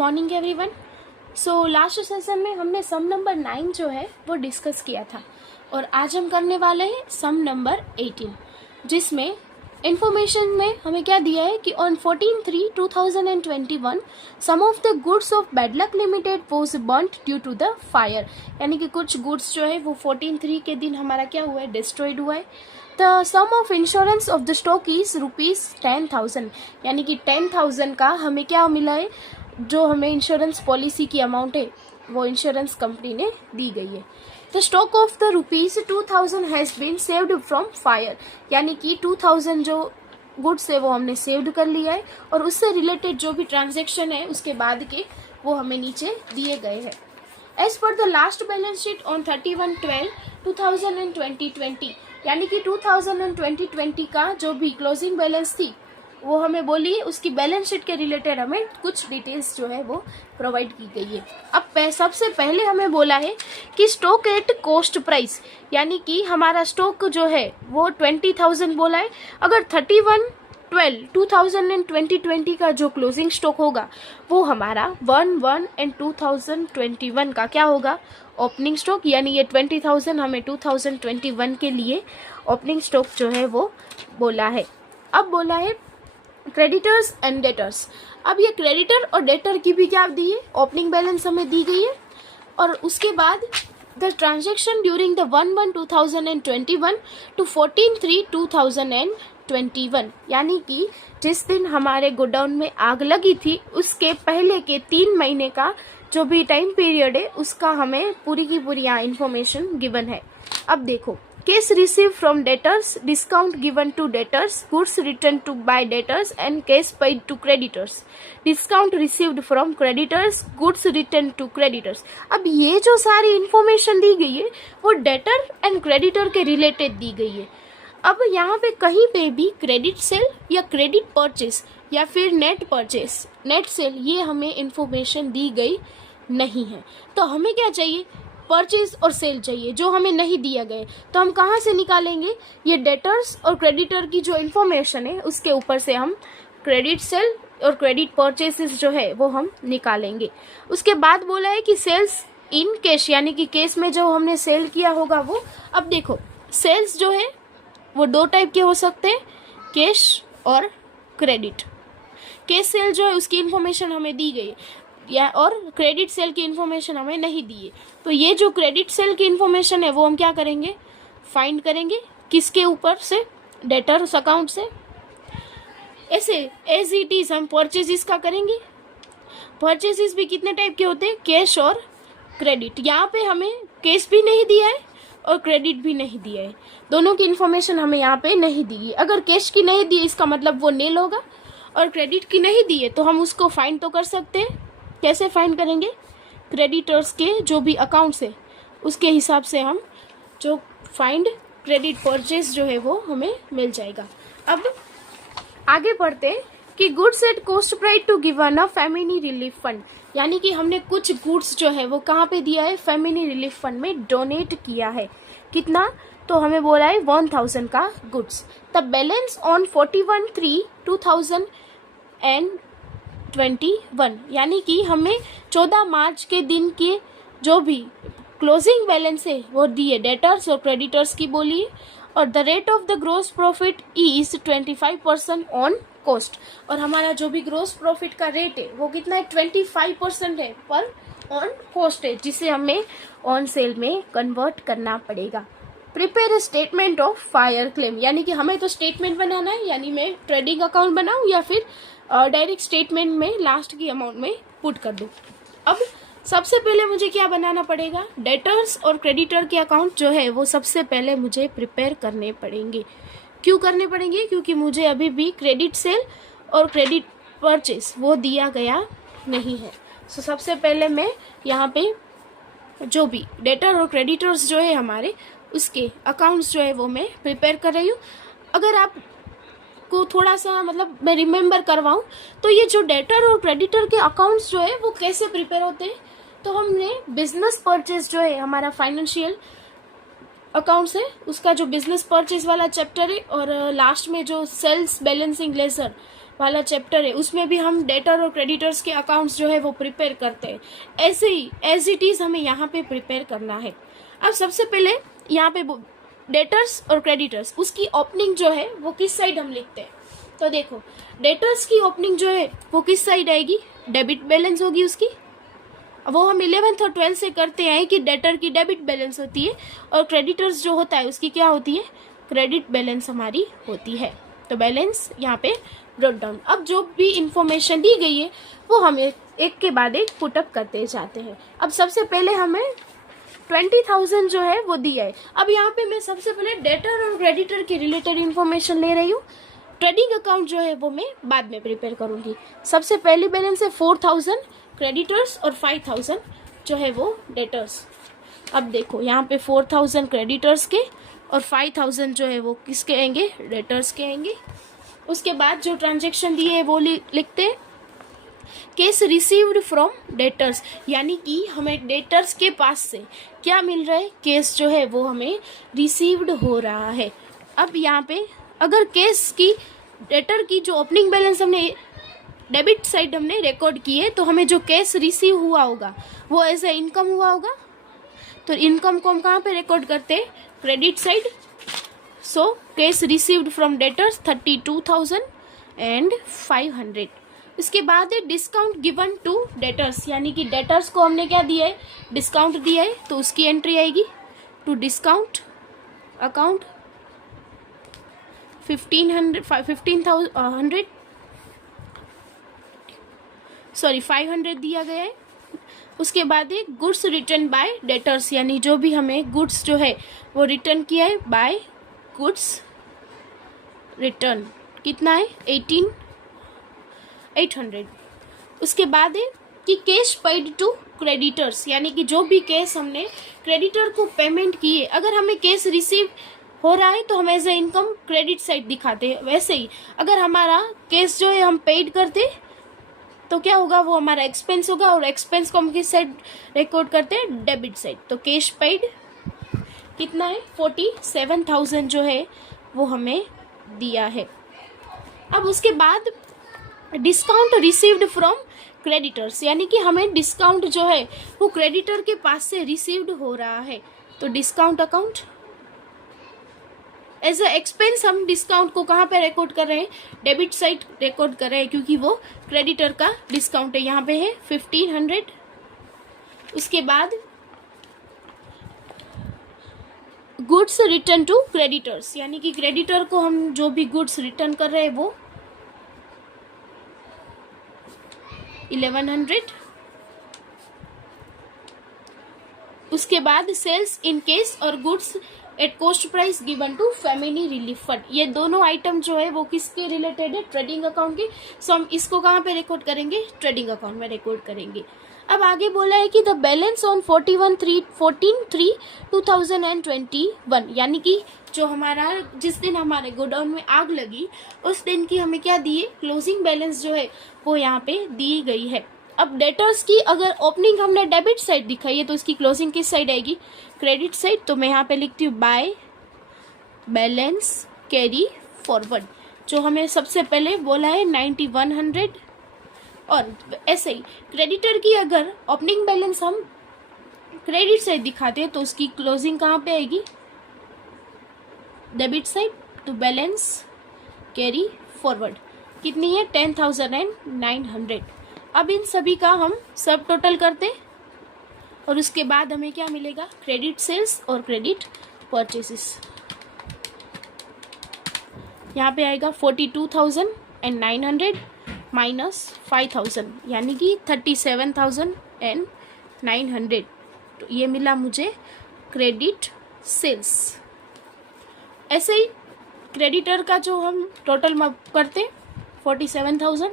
Morning everyone. So last session में हमने सम number 9 जो है वो डिस्कस किया था और आज हम करने वाले हैं सम नंबर 18, जिसमें इंफॉर्मेशन में हमें क्या दिया है कि on 14/3/2021 some of the goods of Badluck Limited was burnt due to the fire. यानी कि कुछ गुड्स जो है वो 14/3 के दिन हमारा क्या हुआ है, डिस्ट्रॉयड हुआ है। The sum of insurance of the stock is ₹10,000। यानी कि 10,000 का हमें क्या मिला है, जो हमें इंश्योरेंस पॉलिसी की अमाउंट है वो इंश्योरेंस कंपनी ने दी गई है। The stock of the ₹2,000 has been saved from fire. यानी कि 2,000 जो गुड्स है वो हमने सेव्ड कर लिया है और उससे रिलेटेड जो भी ट्रांजेक्शन है उसके बाद के वो हमें नीचे दिए गए हैं। As per the last balance sheet on 31/12/2020, यानी कि 2020 का जो भी क्लोजिंग बैलेंस थी वो हमें बोली, उसकी बैलेंस शीट के रिलेटेड हमें कुछ डिटेल्स जो है वो प्रोवाइड की गई है। अब सबसे पहले हमें बोला है कि स्टॉक एट कॉस्ट प्राइस, यानी कि हमारा स्टॉक जो है वो 20,000 बोला है। अगर 31/12/2020 का जो क्लोजिंग स्टॉक होगा वो हमारा 1/1 एंड 2021 का क्या होगा, ओपनिंग स्टॉक। यानी ये 20,000 हमें 2021 के लिए ओपनिंग स्टॉक जो है वो बोला है। अब बोला है क्रेडिटर्स एंड डेटर्स। अब ये क्रेडिटर और डेटर की भी क्या दी है, ओपनिंग बैलेंस हमें दी गई है। और उसके बाद the transaction during the 1/1/2021 to 14/3/2021, यानी कि जिस दिन हमारे गोडाउन में आग लगी थी उसके पहले के 3 महीने का जो भी टाइम पीरियड है उसका हमें पूरी की पूरी यहाँ इन्फॉर्मेशन गिवन है। अब देखो, cash receive from debtors, discount given to debtors, goods return to by debtors and cash paid to creditors, discount received from creditors, goods return to creditors. अब ये जो सारी इन्फॉर्मेशन दी गई है वो डेटर एंड क्रेडिटर के रिलेटेड दी गई है। अब यहाँ पे कहीं पे भी क्रेडिट सेल या क्रेडिट परचेस या फिर नेट परचेस, नेट सेल, ये हमें इन्फॉर्मेशन दी गई नहीं है। तो हमें क्या चाहिए, परचेज और सेल चाहिए, जो हमें नहीं दिया गया। तो हम कहाँ से निकालेंगे, ये डेटर्स और क्रेडिटर की जो इन्फॉर्मेशन है उसके ऊपर से हम क्रेडिट सेल और क्रेडिट परचेसेस जो है वो हम निकालेंगे। उसके बाद बोला है कि सेल्स इन कैश, यानी कि कैश में जो हमने सेल किया होगा वो। अब देखो, सेल्स जो है वो 2 टाइप के हो सकते हैं, कैश और क्रेडिट। कैश सेल जो है उसकी इन्फॉर्मेशन हमें दी गई या और क्रेडिट सेल की इन्फॉर्मेशन हमें नहीं दी है। तो ये जो क्रेडिट सेल की इन्फॉर्मेशन है वो हम क्या करेंगे, फाइंड करेंगे किसके ऊपर से, डेटर्स अकाउंट से। ऐसे एज इट इज हम परचेजेस का करेंगे। परचेजेस भी कितने टाइप के होते हैं, कैश और क्रेडिट। यहाँ पे हमें कैश भी नहीं दिया है और क्रेडिट भी नहीं दिया है, दोनों की इन्फॉर्मेशन हमें यहाँ पे नहीं दी है। अगर कैश की नहीं दी है इसका मतलब वो नील होगा, और क्रेडिट की नहीं दी है तो हम उसको फाइंड तो कर सकते हैं। कैसे फाइंड करेंगे, क्रेडिटर्स के जो भी अकाउंट्स है उसके हिसाब से हम जो फाइंड क्रेडिट परचेज जो है वो हमें मिल जाएगा। अब आगे बढ़ते हैं कि goods at cost price to given a family relief fund. यानी कि हमने कुछ गुड्स जो है वो कहाँ पे दिया है, फैमिली रिलीफ फंड में डोनेट किया है। कितना, तो हमें बोला है 1,000 का गुड्स। द बैलेंस ऑन 41/3/2021, यानी कि हमें 14 मार्च के दिन के जो भी क्लोजिंग बैलेंस है वो दिए डेटर्स और क्रेडिटर्स की बोली। और the rate of the gross profit is 25% on cost. और हमारा जो भी ग्रोस प्रॉफिट का रेट है वो कितना है, 25% है पर ऑन कॉस्ट है, जिसे हमें ऑन सेल में कन्वर्ट करना पड़ेगा। Prepare statement of fire claim, यानी कि हमें तो स्टेटमेंट बनाना है, यानी मैं ट्रेडिंग अकाउंट बनाऊं या फिर डायरेक्ट स्टेटमेंट में लास्ट की अमाउंट में पुट कर दूं। अब सबसे पहले मुझे क्या बनाना पड़ेगा, डेटर्स और क्रेडिटर के अकाउंट जो है वो सबसे पहले मुझे प्रिपेयर करने पड़ेंगे। क्यों करने पड़ेंगे, क्योंकि मुझे अभी भी क्रेडिट सेल और क्रेडिट परचेस वो दिया गया नहीं है। सो सबसे पहले मैं यहाँ पे जो भी डेटर और क्रेडिटर्स जो है हमारे उसके अकाउंट्स जो है वो मैं प्रिपेयर कर रही हूँ। अगर आप को थोड़ा सा मतलब मैं रिमेम्बर करवाऊँ तो ये जो डेटर और क्रेडिटर के अकाउंट्स जो है वो कैसे प्रिपेयर होते हैं, तो हमने बिजनेस परचेज जो है हमारा फाइनेंशियल अकाउंट्स है उसका जो बिजनेस परचेज वाला चैप्टर है और लास्ट में जो सेल्स बैलेंसिंग लेजर वाला चैप्टर है उसमें भी हम डेटर और क्रेडिटर्स के अकाउंट्स जो है वो प्रिपेयर करते हैं, ऐसे ही एज इट इज हमें यहाँ पे प्रिपेयर करना है। अब सबसे पहले यहाँ पे डेटर्स और क्रेडिटर्स उसकी ओपनिंग जो है वो किस साइड हम लिखते हैं। तो देखो डेटर्स की ओपनिंग जो है वो किस साइड आएगी, डेबिट बैलेंस होगी उसकी। वो हम 11th और 12th से करते हैं कि डेटर की डेबिट बैलेंस होती है और क्रेडिटर्स जो होता है उसकी क्या होती है, क्रेडिट बैलेंस हमारी होती है। तो बैलेंस यहाँ पे ब्रोट डाउन। अब जो भी इंफॉर्मेशन दी गई है वो हम एक के बाद एक पुटअप करते जाते हैं। अब सबसे पहले हमें 20,000 जो है वो दिया है। अब यहाँ पे मैं सबसे पहले डेटर और क्रेडिटर के रिलेटेड इंफॉर्मेशन ले रही हूँ। ट्रेडिंग अकाउंट जो है वो मैं बाद में प्रिपेयर करूँगी। सबसे पहली बैलेंस है 4,000 क्रेडिटर्स और 5,000 जो है वो डेटर्स। अब देखो यहाँ पे 4,000 क्रेडिटर्स के और 5,000 जो है वो किसके आएंगे, डेटर्स के आएंगे। उसके बाद जो ट्रांजेक्शन दिए है वो लिखते हैं केस रिसीव्ड फ्रॉम डेटर्स, यानी कि हमें डेटर्स के पास से क्या मिल रहा है, केस जो है वो हमें रिसीव्ड हो रहा है। अब यहाँ पे अगर केस की डेटर की जो ओपनिंग बैलेंस हमने डेबिट साइड हमने रिकॉर्ड की है तो हमें जो कैश रिसीव हुआ होगा वो एज ए इनकम हुआ होगा। तो इनकम को हम कहाँ पे रिकॉर्ड करते हैं, credit side. So cash received from debtors 32,500। इसके बाद है डिस्काउंट गिवन टू डेटर्स, यानी कि डेटर्स को हमने क्या दिया है, डिस्काउंट दिया है, तो उसकी एंट्री आएगी टू डिस्काउंट अकाउंट 500 दिया गया है। उसके बाद है गुड्स रिटर्न बाय डेटर्स, यानी जो भी हमें गुड्स जो है वो रिटर्न किया है बाय गुड्स रिटर्न, कितना है 18,800। उसके बाद है कि कैश पेड टू क्रेडिटर्स, यानी कि जो भी कैश हमने क्रेडिटर को पेमेंट किए, अगर हमें कैश रिसीव हो रहा है तो हम as a income credit side दिखाते हैं। वैसे ही अगर हमारा कैश जो है हम पेड करते तो क्या होगा, वो हमारा एक्सपेंस होगा और एक्सपेंस को हम किस साइड रिकॉर्ड करते हैं, डेबिट साइड। तो कैश पेड कितना है 47,000 जो है वो हमें दिया है। अब उसके बाद डिस्काउंट रिसीव्ड फ्रॉम क्रेडिटर्स, यानी कि हमें डिस्काउंट जो है वो क्रेडिटर के पास से रिसीव्ड हो रहा है। तो discount account as a expense हम डिस्काउंट को कहाँ पे रिकॉर्ड कर रहे हैं, डेबिट साइड रिकॉर्ड कर रहे हैं, क्योंकि वो क्रेडिटर का डिस्काउंट है। यहाँ पे है 1,500। उसके बाद गुड्स रिटर्न टू क्रेडिटर्स, यानी कि क्रेडिटर को हम जो भी गुड्स रिटर्न कर रहे हैं वो 1,100। उसके बाद सेल्स इन केस और goods at cost price given to family relief fund, ये दोनों आइटम जो है वो किसके रिलेटेड है, ट्रेडिंग अकाउंट के। सो हम इसको कहाँ पे रिकॉर्ड करेंगे, ट्रेडिंग अकाउंट में रिकॉर्ड करेंगे। अब आगे बोला है कि द बैलेंस ऑन 14/3/2021, यानी कि जो हमारा जिस दिन हमारे गोडाउन में आग लगी उस दिन की हमें क्या दी है, क्लोजिंग बैलेंस जो है वो यहाँ पे दी गई है। अब डेटर्स की अगर ओपनिंग हमने डेबिट साइड दिखाई है तो इसकी क्लोजिंग किस साइड आएगी, क्रेडिट साइड। तो मैं यहाँ पे लिखती हूँ बाय बैलेंस कैरी फॉरवर्ड, जो हमें सबसे पहले बोला है 9100। और ऐसे ही क्रेडिटर की अगर ओपनिंग बैलेंस हम क्रेडिट साइड दिखाते हैं तो उसकी क्लोजिंग कहाँ पे आएगी, डेबिट साइड। तो बैलेंस कैरी फॉरवर्ड कितनी है 10,900। अब इन सभी का हम सब टोटल करते और उसके बाद हमें क्या मिलेगा, क्रेडिट सेल्स और क्रेडिट परचेसेस। यहाँ पे आएगा 42,900 माइनस 5,000, यानी कि 37,900। तो ये मिला मुझे क्रेडिट सेल्स। ऐसे ही क्रेडिटर का जो हम टोटल करते 47,000,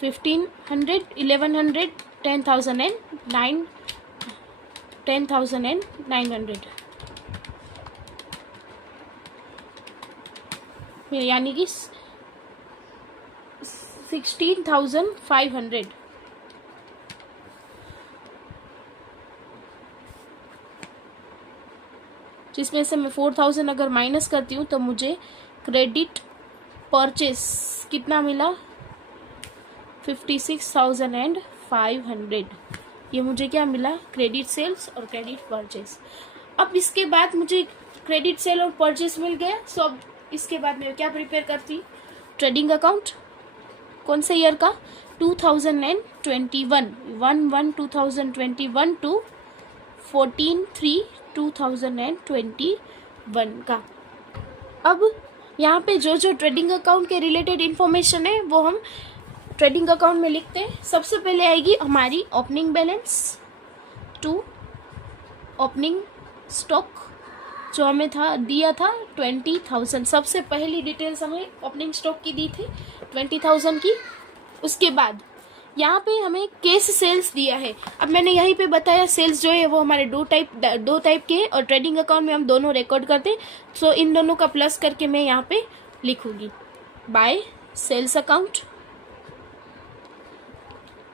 1,500, 1,100, 10,900, यानी कि 16,500। जिसमें से मैं 4,000 अगर माइनस करती हूँ तो मुझे क्रेडिट परचेस कितना मिला, 56,500 ये मुझे क्या मिला, क्रेडिट सेल्स और क्रेडिट परचेस। अब इसके बाद मुझे क्रेडिट सेल और परचेस मिल गया। सो अब इसके बाद मैं क्या प्रिपेयर करती, ट्रेडिंग अकाउंट। कौन से ईयर का, 2021, 1/1/2021 टू 14/3/2021 का। अब यहाँ पे जो जो ट्रेडिंग अकाउंट के रिलेटेड इंफॉर्मेशन है वो हम ट्रेडिंग अकाउंट में लिखते हैं। सबसे पहले आएगी हमारी opening balance, to opening stock जो हमें दिया था 20,000। सबसे पहली डिटेल्स हमें ओपनिंग स्टॉक की दी थी 20,000 की। उसके बाद यहाँ पे हमें केस सेल्स दिया है। अब मैंने यहीं पे बताया सेल्स जो है वो हमारे दो टाइप के हैं और ट्रेडिंग अकाउंट में हम दोनों रिकॉर्ड करते हैं। सो इन दोनों का प्लस करके मैं यहाँ पे लिखूंगी बाय सेल्स अकाउंट,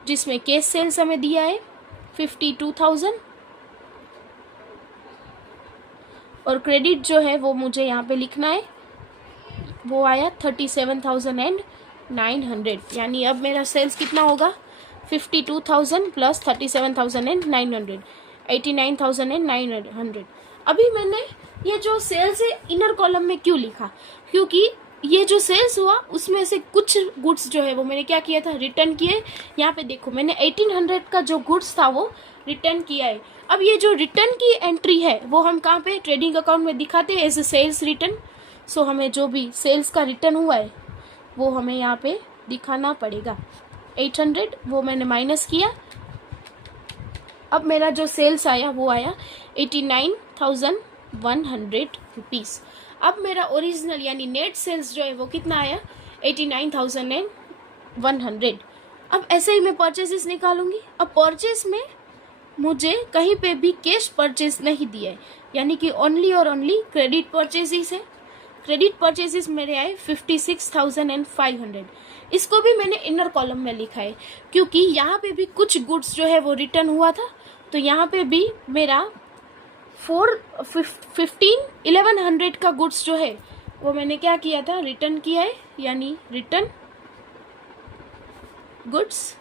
जिसमें केस सेल्स हमें दिया है 52,000 और क्रेडिट जो है वो मुझे यहाँ पे लिखना है, वो आया 37,900। यानी अब मेरा सेल्स कितना होगा, 52,000 प्लस 37,900, 89,900। अभी मैंने ये जो सेल्स है इनर कॉलम में क्यों लिखा, क्योंकि ये जो सेल्स हुआ उसमें से कुछ गुड्स जो है वो मैंने क्या किया था, रिटर्न किए। यहाँ पे देखो मैंने 1800 का जो गुड्स था वो रिटर्न किया है। अब ये जो रिटर्न की एंट्री है वो हम कहाँ पे, ट्रेडिंग अकाउंट में दिखाते हैं एज ए सेल्स रिटर्न। सो हमें जो भी सेल्स का रिटर्न हुआ है वो हमें यहाँ पे दिखाना पड़ेगा। 800 वो मैंने माइनस किया। अब मेरा जो सेल्स आया वो आया 89,100 रुपीज़। अब मेरा ओरिजिनल यानी नेट सेल्स जो है वो कितना आया, 89,100। अब ऐसे ही मैं परचेसेस निकालूंगी। अब परचेस में मुझे कहीं पे भी कैश परचेस नहीं दिया है, यानी कि ओनली और ओनली क्रेडिट परचेसेस है। क्रेडिट परचेसेस मेरे आए 56,500। इसको भी मैंने इनर कॉलम में लिखा है क्योंकि यहाँ पे भी कुछ गुड्स जो है वो रिटर्न हुआ था। तो यहाँ पे भी मेरा 1100 का गुड्स जो है वो मैंने क्या किया था, रिटर्न किया है। यानी रिटर्न गुड्स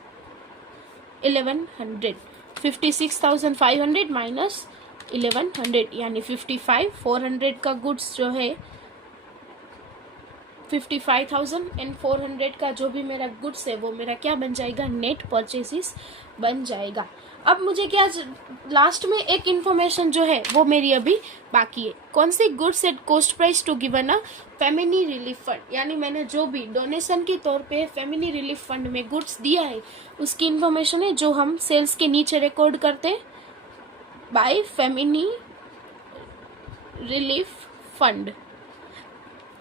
1100, 56,500 माइनस 1100 यानी 55,400 का गुड्स जो है, 55,400 का जो भी मेरा गुड्स है वो मेरा क्या बन जाएगा, नेट परचेसेस बन जाएगा। अब मुझे क्या लास्ट में एक इन्फॉर्मेशन जो है वो मेरी अभी बाकी है। कौन सी, goods at cost price to given a family relief fund. यानी मैंने जो भी डोनेशन के तौर पे फैमिली रिलीफ फंड में गुड्स दिया है उसकी इन्फॉर्मेशन है जो हम सेल्स के नीचे रिकॉर्ड करते हैं बाय फैमिली रिलीफ फंड।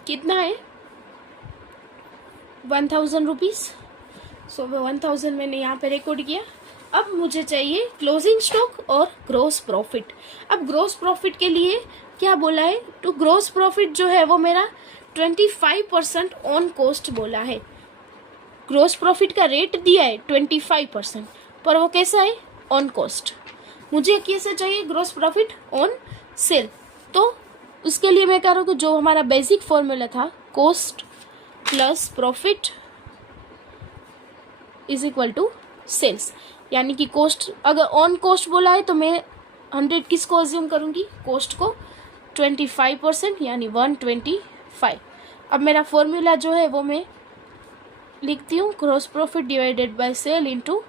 कितना है, 1,000 रुपीज़। सो 1,000 मैंने यहाँ पे रिकॉर्ड किया। अब मुझे चाहिए क्लोजिंग स्टॉक और ग्रोस प्रॉफिट। अब ग्रोस प्रॉफिट के लिए क्या बोला है, तो ग्रोस प्रॉफिट जो है वो मेरा 25% ऑन कॉस्ट बोला है। ग्रोस प्रॉफिट का रेट दिया है 25%, पर वो कैसा है, ऑन कॉस्ट। मुझे कैसे चाहिए, ग्रोस प्रॉफिट ऑन सेल। तो उसके लिए मैं कह रहा हूँ जो हमारा बेसिक फॉर्मूला था, cost plus profit is equal to sales. यानी कि कॉस्ट, अगर ऑन कॉस्ट बोला है तो मैं 100 किसको अज्यूम करूंगी, कॉस्ट को, 25% यानी 125। अब मेरा फॉर्मूला जो है वो मैं लिखती हूँ, gross profit divided by sale into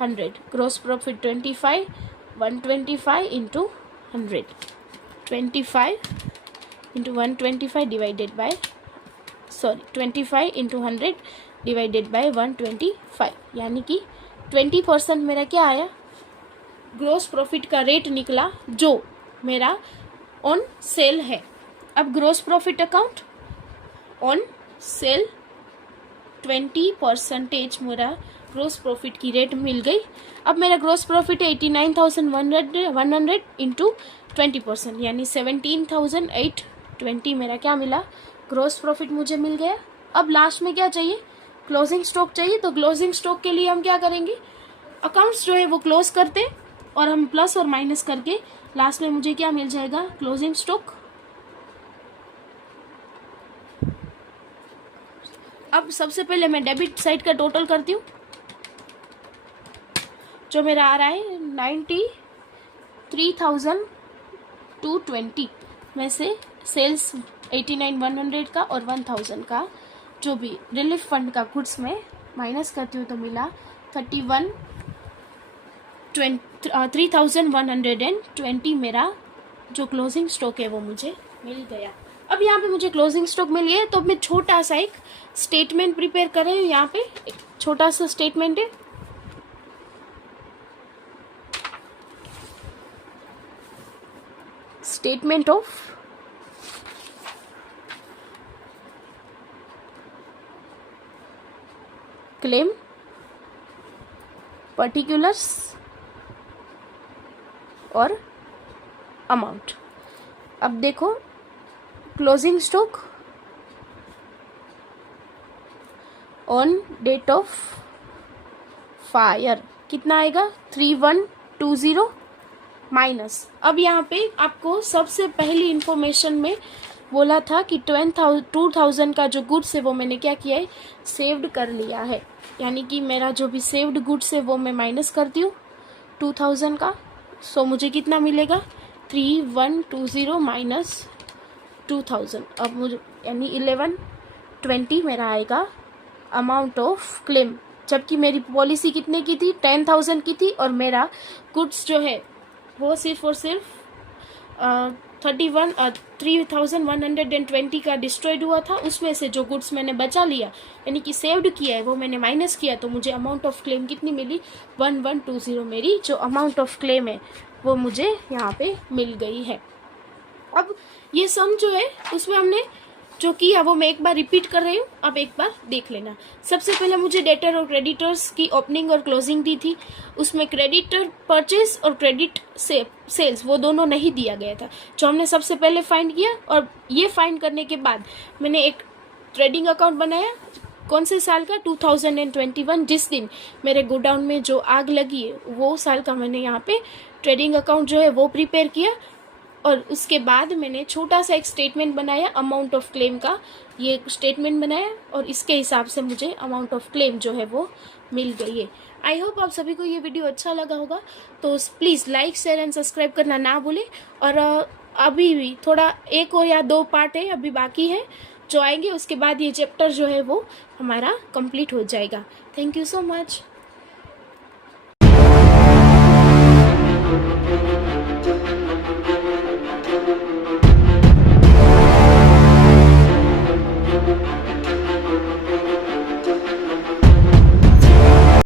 100। Gross profit 25, 125 into 100, 25 into 125 divided by 25 into 100 divided by 125। यानी कि 20% मेरा क्या आया, ग्रोस प्रॉफिट का रेट निकला जो मेरा ऑन सेल है। अब gross profit account on sale 20% मेरा ग्रोस प्रॉफिट की रेट मिल गई। अब मेरा ग्रोस प्रॉफिट है 89,100 इंटू 20% यानी 17,820 मेरा क्या मिला, ग्रोस प्रॉफिट मुझे मिल गया। अब लास्ट में क्या चाहिए, क्लोजिंग स्टॉक चाहिए। तो क्लोजिंग स्टॉक के लिए हम क्या करेंगे, अकाउंट्स जो है वो क्लोज करते और हम प्लस और माइनस करके लास्ट में मुझे क्या मिल जाएगा, क्लोजिंग स्टॉक। अब सबसे पहले मैं डेबिट साइड का टोटल करती हूँ, जो मेरा आ रहा है 93,220 में से सेल्स 89,100 का और 1,000 का जो भी रिलीफ फंड का गुड्स में माइनस करती हूँ तो मिला 3,120 मेरा जो क्लोजिंग स्टॉक है वो मुझे मिल गया। अब यहाँ पे मुझे क्लोजिंग स्टॉक मिल गया तो मैं छोटा सा एक स्टेटमेंट प्रिपेयर कर रही हूँ। यहाँ पे एक छोटा सा स्टेटमेंट है। स्टेटमेंट ऑफ क्लेम पर्टिकुलर्स और अमाउंट। अब देखो closing stock on date of fire कितना आएगा 3120 माइनस। अब यहाँ पे आपको सबसे पहली इंफॉर्मेशन में बोला था कि 2,000 का जो गुड्स है वो मैंने क्या किया है सेव्ड कर लिया है, यानी कि मेरा जो भी सेव्ड गुड्स है वो मैं माइनस करती हूँ 2,000 का। सो मुझे कितना मिलेगा 3120 माइनस 2,000। अब मुझे यानी 1120 मेरा आएगा अमाउंट ऑफ क्लेम, जबकि मेरी पॉलिसी कितने की थी 10,000 की थी और मेरा गुड्स जो है वो सिर्फ और सिर्फ 3,120 का डिस्ट्रॉयड हुआ था। उसमें से जो गुड्स मैंने बचा लिया यानी कि सेव्ड किया है वो मैंने माइनस किया, तो मुझे अमाउंट ऑफ क्लेम कितनी मिली 1120। मेरी जो अमाउंट ऑफ क्लेम है वो मुझे यहाँ पे मिल गई है। अब ये सम जो है उसमें हमने जो किया वो मैं एक बार रिपीट कर रही हूँ, अब एक बार देख लेना। सबसे पहले मुझे डेटर और क्रेडिटर्स की ओपनिंग और क्लोजिंग दी थी। उसमें क्रेडिटर परचेज और क्रेडिट सेल्स वो दोनों नहीं दिया गया था, जो हमने सबसे पहले फाइंड किया। और ये फाइंड करने के बाद मैंने एक ट्रेडिंग अकाउंट बनाया। कौन से साल का 2021, जिस दिन मेरे गोडाउन में जो आग लगी है वो साल का मैंने यहाँ पे ट्रेडिंग अकाउंट जो है वो प्रिपेयर किया। और उसके बाद मैंने छोटा सा एक स्टेटमेंट बनाया अमाउंट ऑफ क्लेम का, ये स्टेटमेंट बनाया और इसके हिसाब से मुझे अमाउंट ऑफ क्लेम जो है वो मिल गई है। आई होप आप सभी को ये वीडियो अच्छा लगा होगा, तो please like share and subscribe करना ना भूलें। और अभी भी थोड़ा एक और या दो पार्ट है अभी बाकी है जो आएंगे, उसके बाद ये चैप्टर जो है वो हमारा कंप्लीट हो जाएगा। Thank you so much.